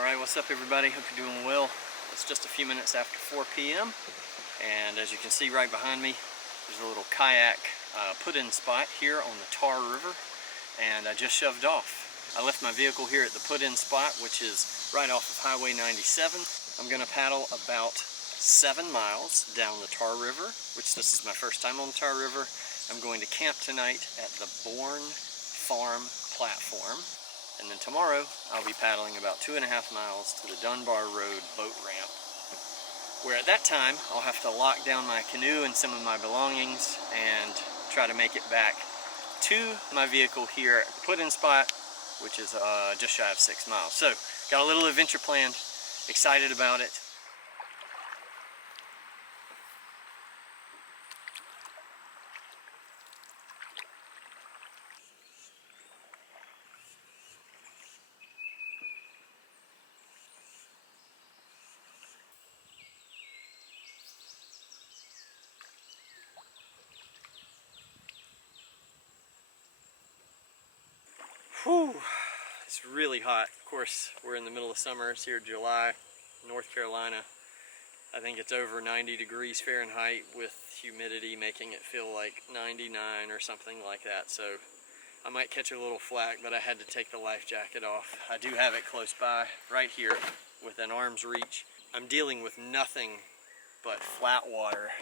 Alright, what's up everybody? Hope you're doing well. It's just a few minutes after 4 p.m. and as you can see right behind me, there's a little kayak put-in spot here on the Tar River, and I just shoved off. I left my vehicle here at the put-in spot, which is right off of Highway 97. I'm going to paddle about 7 miles down the Tar River, which this is my first time on the Tar River. I'm going to camp tonight at the Bourne Farm platform. And then tomorrow, I'll be paddling about 2.5 miles to the Dunbar Road boat ramp, where at that time, I'll have to lock down my canoe and some of my belongings and try to make it back to my vehicle here at the put-in spot, which is just shy of 6 miles. So, got a little adventure planned, excited about it. Whew, it's really hot. Of course, we're in the middle of summer. It's here July, North Carolina. I think it's over 90 degrees Fahrenheit with humidity making it feel like 99 or something like that. So I might catch a little flack, but I had to take the life jacket off. I do have it close by, right here, within arm's reach. I'm dealing with nothing but flat water.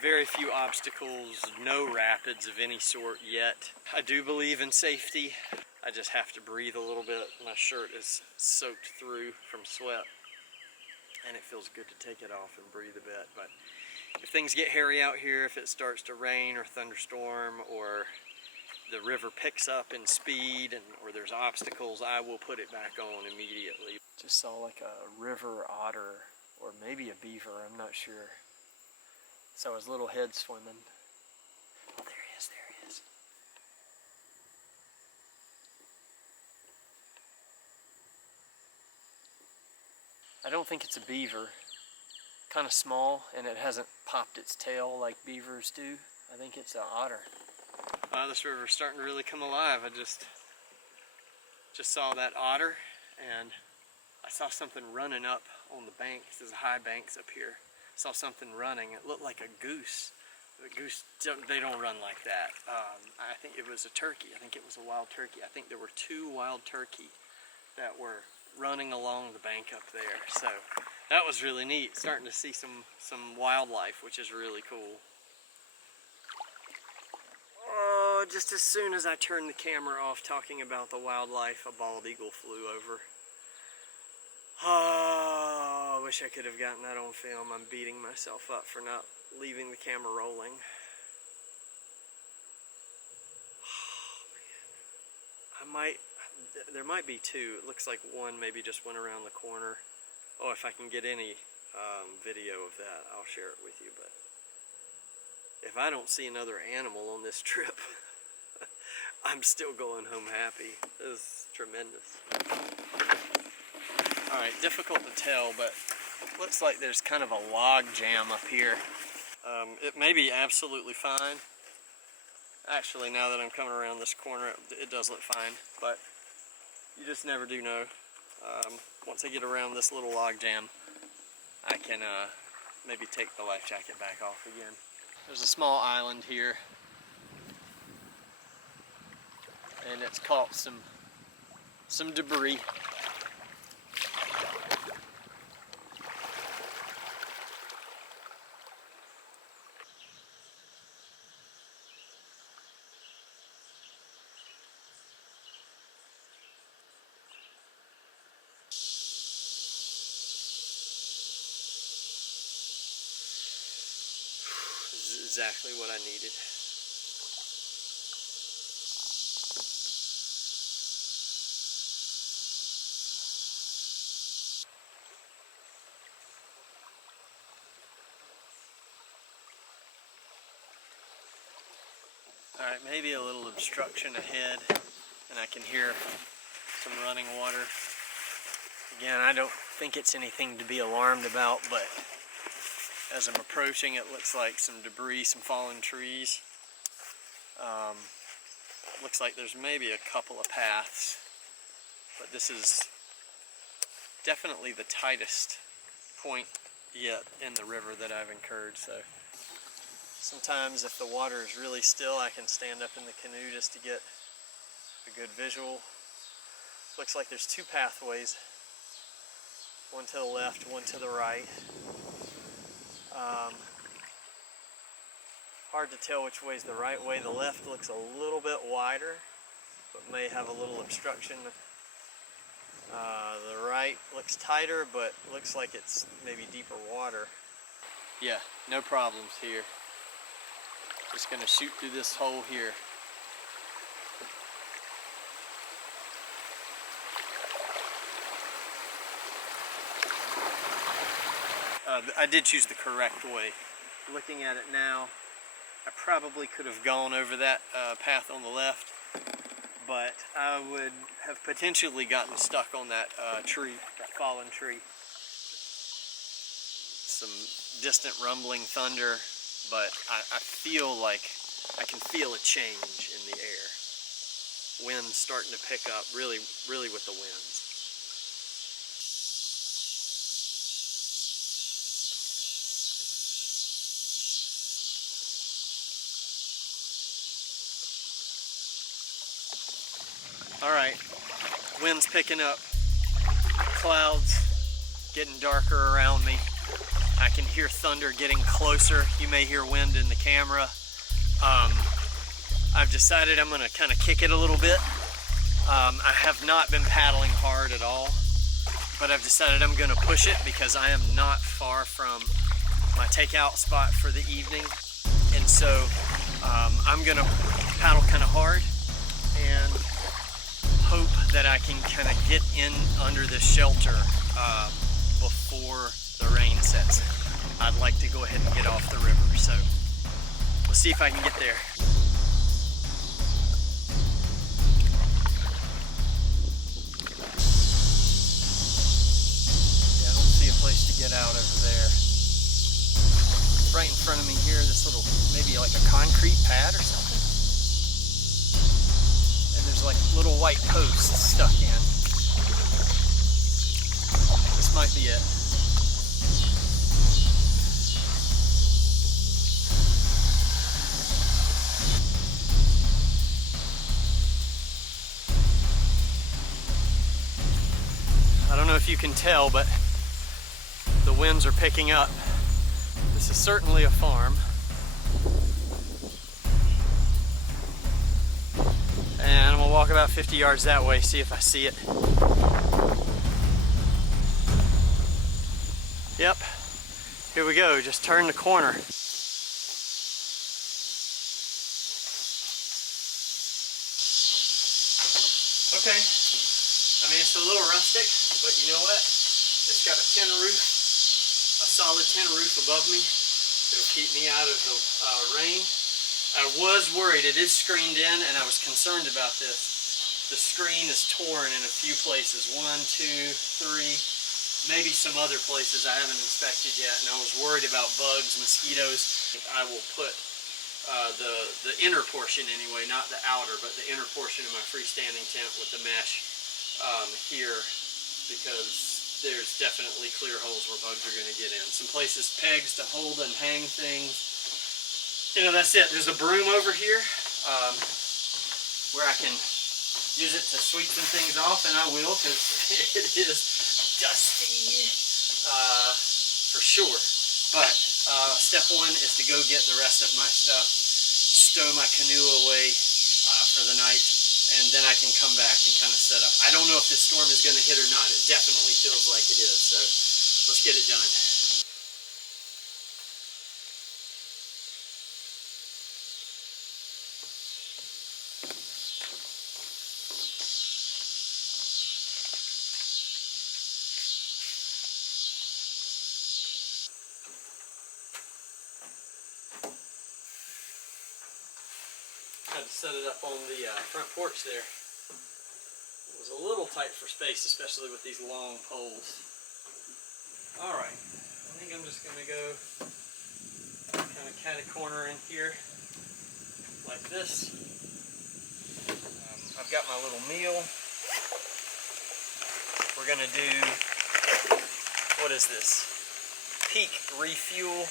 Very few obstacles, no rapids of any sort yet. I do believe in safety. I just have to breathe a little bit. My shirt is soaked through from sweat, and it feels good to take it off and breathe a bit. But if things get hairy out here, if it starts to rain or thunderstorm, or the river picks up in speed, or there's obstacles, I will put it back on immediately. Just saw like a river otter, or maybe a beaver, I'm not sure. Saw his little head swimming. Oh, there he is, there he is. I don't think it's a beaver. Kind of small, and it hasn't popped its tail like beavers do. I think it's an otter. This river's starting to really come alive. I just saw that otter, and I saw something running up on the banks. There's high banks up here. Saw something running. It looked like a goose. The goose, they don't run like that. I think it was a turkey. I think it was a wild turkey. I think there were 2 wild turkey that were running along the bank up there. So that was really neat. Starting to see some wildlife, which is really cool. Oh, just as soon as I turned the camera off talking about the wildlife, a bald eagle flew over. Oh, I wish I could have gotten that on film. I'm beating myself up for not leaving the camera rolling. Oh, man. There might be 2. It looks like one maybe just went around the corner. Oh, if I can get any video of that, I'll share it with you. But if I don't see another animal on this trip, I'm still going home happy. This is tremendous. Alright, difficult to tell, but looks like there's kind of a log jam up here. It may be absolutely fine. Actually, now that I'm coming around this corner, it does look fine, but you just never do know. Once I get around this little log jam, I can maybe take the life jacket back off again. There's a small island here, and it's caught some debris. This is exactly what I needed. Alright, maybe a little obstruction ahead, and I can hear some running water. Again, I don't think it's anything to be alarmed about, but as I'm approaching, it looks like some debris, some fallen trees. Looks like there's maybe a couple of paths, but this is definitely the tightest point yet in the river that I've incurred. So sometimes if the water is really still, I can stand up in the canoe just to get a good visual. Looks like there's two pathways, one to the left, one to the right. Hard to tell which way is the right way. The left looks a little bit wider, but may have a little obstruction. The right looks tighter, but looks like it's maybe deeper water. Yeah, no problems here. Just gonna shoot through this hole here. I did choose the correct way. Looking at it now, I probably could have gone over that path on the left, but I would have potentially gotten stuck on that tree, that fallen tree. Some distant rumbling thunder, but I feel like I can feel a change in the air. Wind's starting to pick up, really with the winds. All right, wind's picking up, clouds getting darker around me. I can hear thunder getting closer. You may hear wind in the camera. I've decided I'm gonna kind of kick it a little bit. I have not been paddling hard at all, but I've decided I'm gonna push it because I am not far from my takeout spot for the evening. And so I'm gonna paddle kind of hard and hope that I can kind of get in under this shelter before the rain sets in. I'd like to go ahead and get off the river, so let's see if I can get there. Yeah, I don't see a place to get out over there. Right in front of me here, this little, maybe like a concrete pad or something. There's like little white posts stuck in. This might be it. I don't know if you can tell, but the winds are picking up. This is certainly a farm. And I'm gonna walk about 50 yards that way, see if I see it. Yep, here we go, just turn the corner. Okay, I mean it's a little rustic, but you know what? It's got a tin roof, a solid tin roof above me. It'll keep me out of the rain. I was worried, it is screened in, and I was concerned about this. The screen is torn in a few places, 1, 2, 3, maybe some other places I haven't inspected yet, and I was worried about bugs, mosquitoes. I will put the inner portion anyway, not the outer, but the inner portion of my freestanding tent with the mesh here, because there's definitely clear holes where bugs are going to get in. Some places pegs to hold and hang things. You know, that's it. There's a broom over here where I can use it to sweep some things off, and I will, because it is dusty for sure. But step one is to go get the rest of my stuff, stow my canoe away for the night, and then I can come back and kind of set up. I don't know if this storm is going to hit or not. It definitely feels like it is, so let's get it done. Had to set it up on the front porch there. It was a little tight for space, especially with these long poles. Alright, I think I'm just going to go kind of catty corner in here like this. I've got my little meal. We're gonna do, what is this? Peak Refuel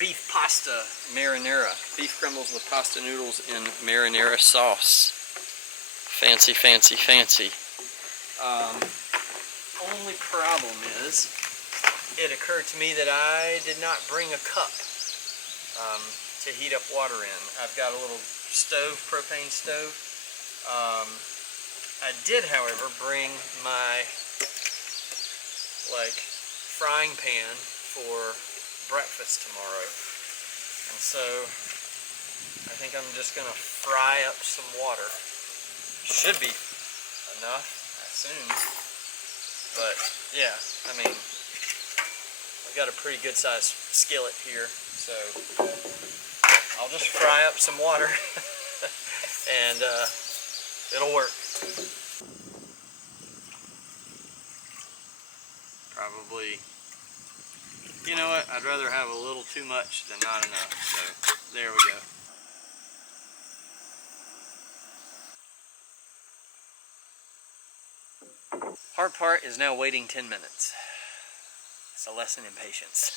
beef pasta marinara. Beef crumbles with pasta noodles in marinara sauce. Fancy, fancy, fancy. Only problem is, it occurred to me that I did not bring a cup to heat up water in. I've got a little stove, propane stove. I did, however, bring my frying pan for breakfast tomorrow, and so I think I'm just gonna fry up some water. Should be enough, I assume, but yeah, I mean, I've got a pretty good sized skillet here, so I'll just fry up some water and it'll work. Probably, you know what, I'd rather have a little too much than not enough, so there we go. Hard part is now waiting 10 minutes. It's a lesson in patience.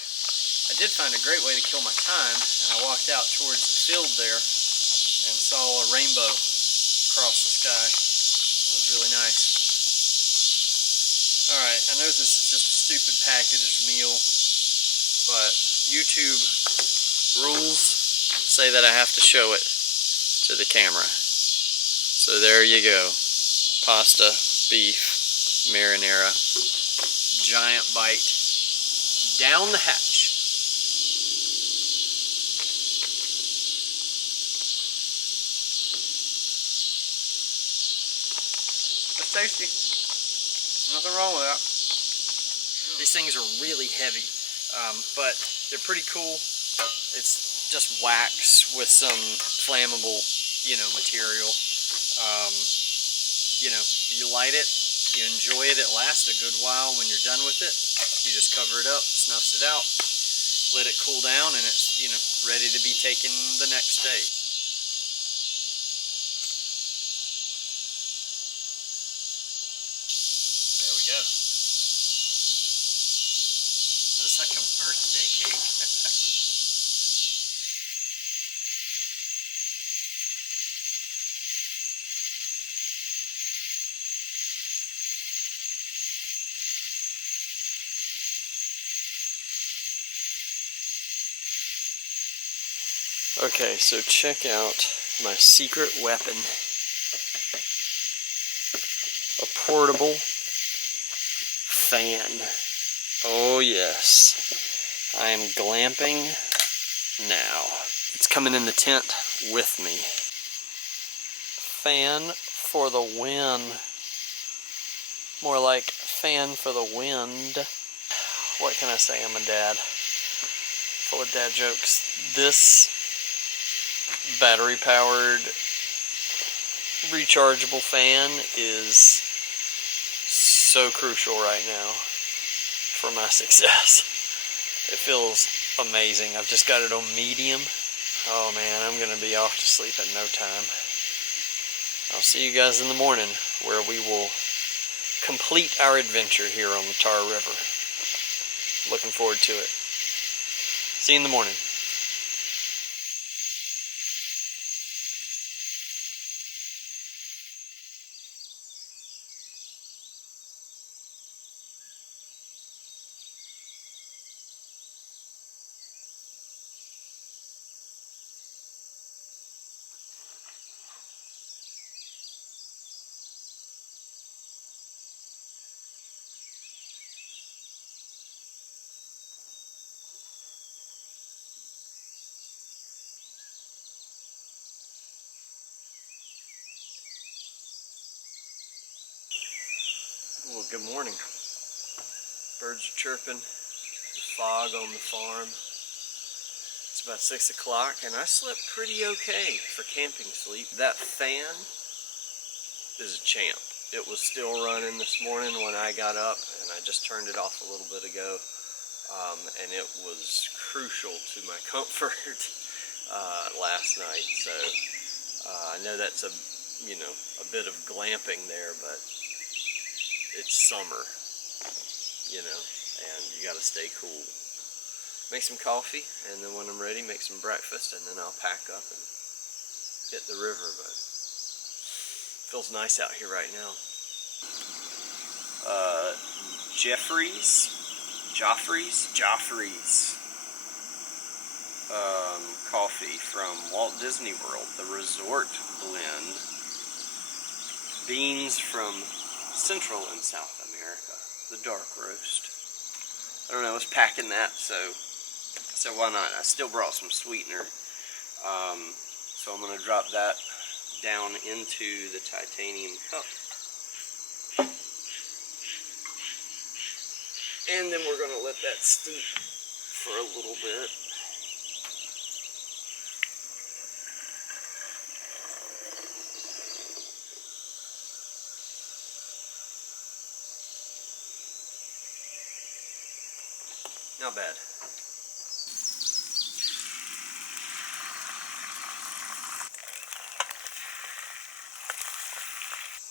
I did find a great way to kill my time, and I walked out towards the field there and saw a rainbow across the sky. That was really nice. Alright, I know this is just a stupid packaged meal, but YouTube rules say that I have to show it to the camera. So there you go. Pasta, beef, marinara, giant bite, down the hatch. It's tasty. Nothing wrong with that. These things are really heavy, but they're pretty cool. It's just wax with some flammable, material. You light it, you enjoy it, it lasts a good while. When you're done with it, you just cover it up, snuffs it out, let it cool down, and it's, ready to be taken the next day. There we go. Looks like a birthday cake. Okay, so check out my secret weapon. A portable fan. Oh yes, I am glamping now. It's coming in the tent with me. Fan for the win. More like fan for the wind. What can I say? I'm a dad. Full of dad jokes. This battery-powered rechargeable fan is so crucial right now for my success. It feels amazing. I've just got it on medium. Oh man, I'm gonna be off to sleep in no time. I'll see you guys in the morning, where we will complete our adventure here on the Tar River. Looking forward to it. See you in the morning. Well, good morning. Birds are chirping. There's fog on the farm. It's about 6 o'clock, and I slept pretty okay for camping sleep. That fan is a champ. It was still running this morning when I got up, and I just turned it off a little bit ago. And it was crucial to my comfort last night. So I know that's a you know, a bit of glamping there, but it's summer, you know, and you gotta stay cool. Make some coffee, and then when I'm ready, make some breakfast, and then I'll pack up and hit the river. But it feels nice out here right now. Joffrey's coffee from Walt Disney World, the Resort Blend. Beans from Central and South America, the dark roast. I don't know, I was packing that, so why not? I still brought some sweetener. So I'm going to drop that down into the titanium cup. And then we're going to let that steep for a little bit. Not bad.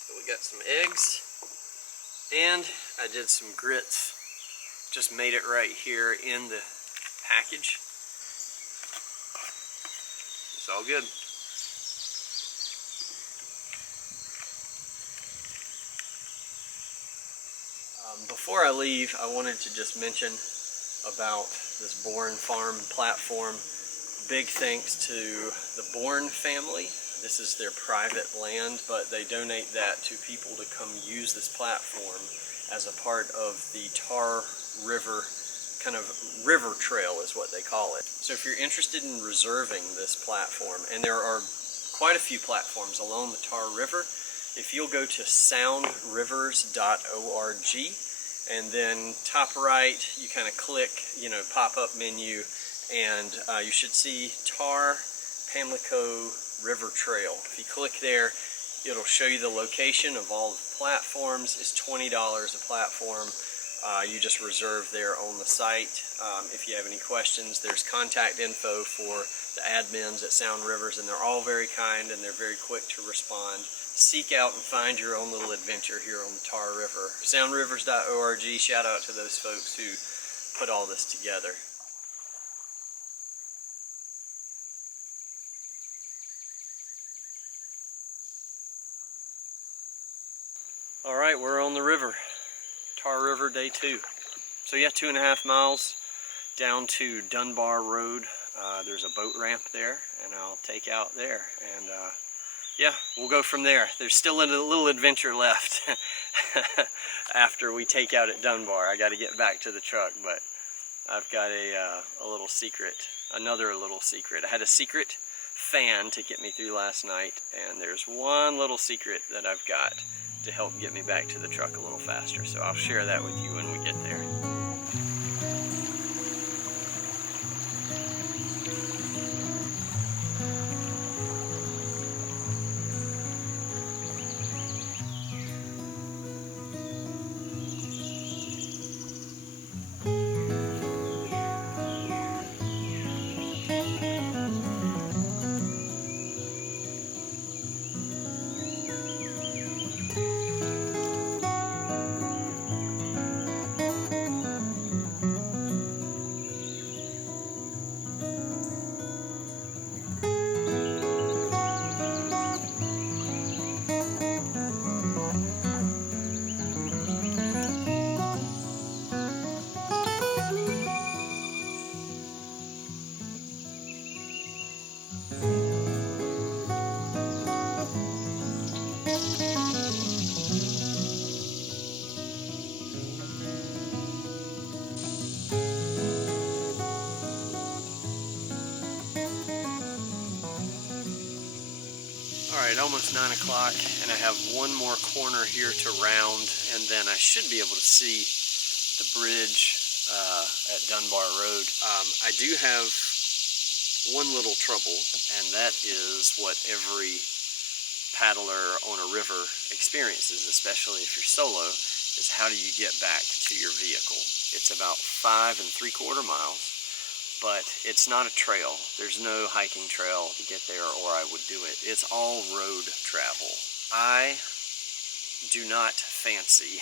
So we got some eggs, and I did some grits. Just made it right here in the package. It's all good. Before I leave, I wanted to just mention about this Bourne Farm platform. Big thanks to the Bourne family. This is their private land, but they donate that to people to come use this platform as a part of the Tar River, kind of river trail is what they call it. So if you're interested in reserving this platform, and there are quite a few platforms along the Tar River, if you'll go to soundrivers.org, and then top right, you kind of click, you know, pop-up menu, and you should see Tar Pamlico River Trail. If you click there, it'll show you the location of all the platforms. It's $20 a platform. You just reserve there on the site. If you have any questions, there's contact info for the admins at Sound Rivers, and they're all very kind and they're very quick to respond. Seek out and find your own little adventure here on the Tar River. Soundrivers.org, shout out to those folks who put all this together. All right, we're on the river. Tar River day 2. So yeah, 2.5 miles down to Dunbar Road. There's a boat ramp there, and I'll take out there. And yeah, we'll go from there. There's still a little adventure left after we take out at Dunbar. I got to get back to the truck, but I've got a little secret, another little secret. I had a secret fan to get me through last night, and there's one little secret that I've got to help get me back to the truck a little faster. So I'll share that with you when we get there. Alright, almost 9 o'clock, and I have one more corner here to round, and then I should be able to see the bridge at Dunbar Road. I do have one little trouble, and that is what every paddler on a river experiences, especially if you're solo, is how do you get back to your vehicle. It's about 5 3/4 miles, but it's not a trail. There's no hiking trail to get there, or I would do it. It's all road travel. I do not fancy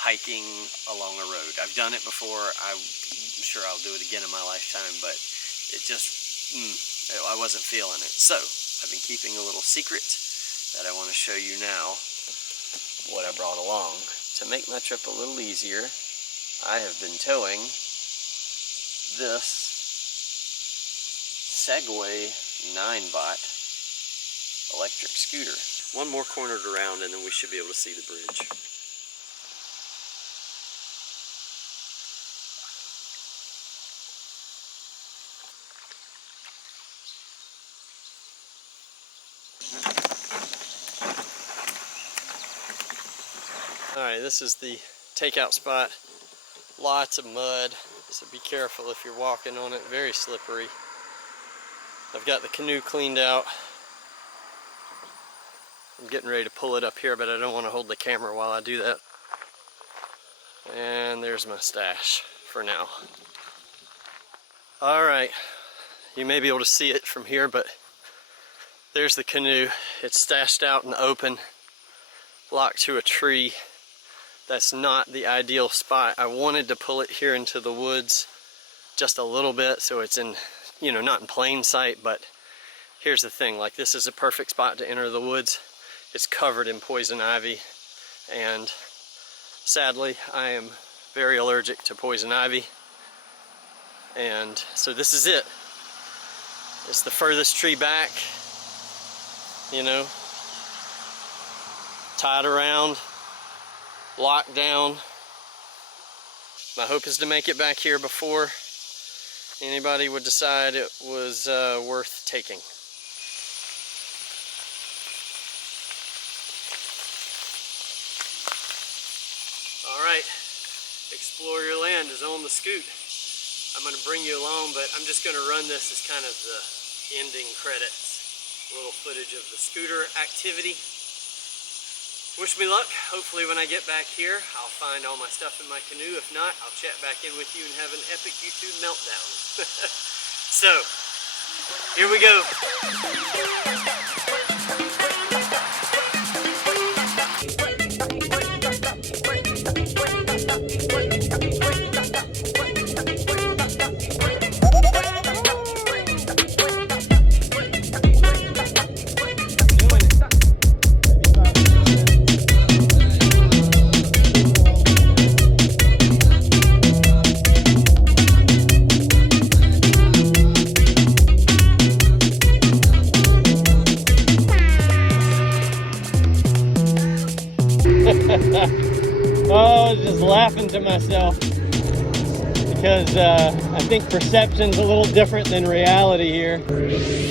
hiking along a road. I've done it before. I'm sure I'll do it again in my lifetime, but it just, I wasn't feeling it. So I've been keeping a little secret that I want to show you now what I brought along. To make my trip a little easier, I have been towing this Segway 9-bot electric scooter. One more cornered around and then we should be able to see the bridge. Alright, this is the takeout spot. Lots of mud, so be careful if you're walking on it. Very slippery. I've got the canoe cleaned out. I'm getting ready to pull it up here, but I don't want to hold the camera while I do that. And there's my stash for now. Alright, you may be able to see it from here, but there's the canoe. It's stashed out in the open, locked to a tree. That's not the ideal spot. I wanted to pull it here into the woods just a little bit so it's in, you know, not in plain sight, but here's the thing, like this is a perfect spot to enter the woods. It's covered in poison ivy, and sadly I am very allergic to poison ivy, and so this is it. It's the furthest tree back, you know, tied around, locked down. My hope is to make it back here before anybody would decide it was worth taking. Alright, Explore Your Land is on the scoot. I'm going to bring you along, but I'm just going to run this as kind of the ending credits. A little footage of the scooter activity. Wish me luck. Hopefully when I get back here, I'll find all my stuff in my canoe. If not, I'll chat back in with you and have an epic YouTube meltdown. So, here we go. Oh, I was just laughing to myself because I think perception's a little different than reality here.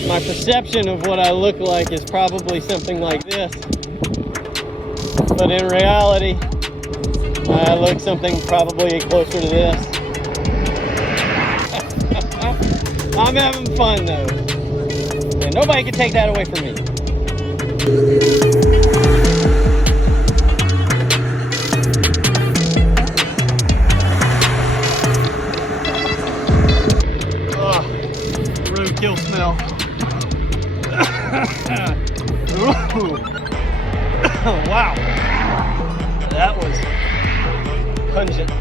My perception of what I look like is probably something like this, but in reality I look something probably closer to this. I'm having fun though, and nobody can take that away from me. Roadkill smell. Wow, that was pungent.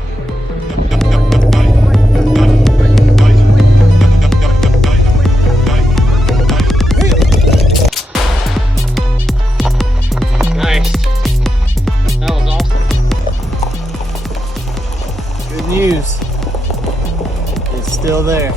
Nice. That was awesome. Good news. It's still there.